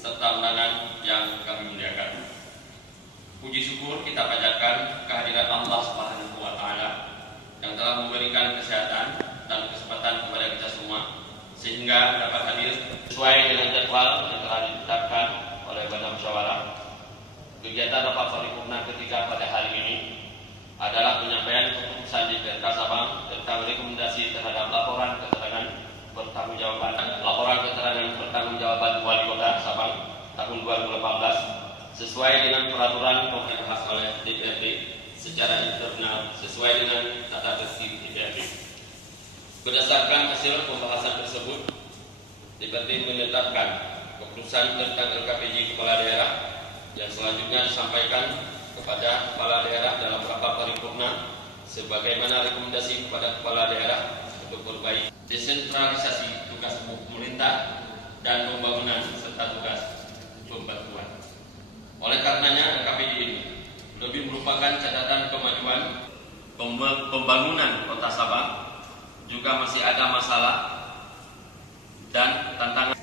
serta undangan yang kami muliakan. Puji syukur kita panjatkan kehadiran Allah Subhanahu wa Ta'ala yang telah memberikan kesehatan dan kesempatan kepada kita semua sehingga dapat hadir sesuai dengan jadwal yang telah ditetapkan oleh Badan Musyawarah. Kegiatan rapat paripurna ketiga pada hari ini adalah penyampaian keputusan di PRK Sabang tentang rekomendasi terhadap laporan keterangan pertanggungjawaban Wali Kota Sabang tahun 2018 sesuai dengan peraturan yang dibahas oleh DPRD secara internal sesuai dengan tata tertib DPRD. Berdasarkan hasil pembahasan tersebut, DPRD menetapkan keputusan tentang LKPJ Kepala Daerah yang selanjutnya disampaikan kepada Kepala Daerah dalam rapat paripurna sebagaimana rekomendasi kepada Kepala Daerah untuk berbaik desentralisasi tugas pemerintah dan pembangunan serta tugas pembantuan. Oleh karenanya LKPJ ini lebih merupakan catatan kemajuan pembangunan Kota Sabang, juga masih ada masalah dan tantangan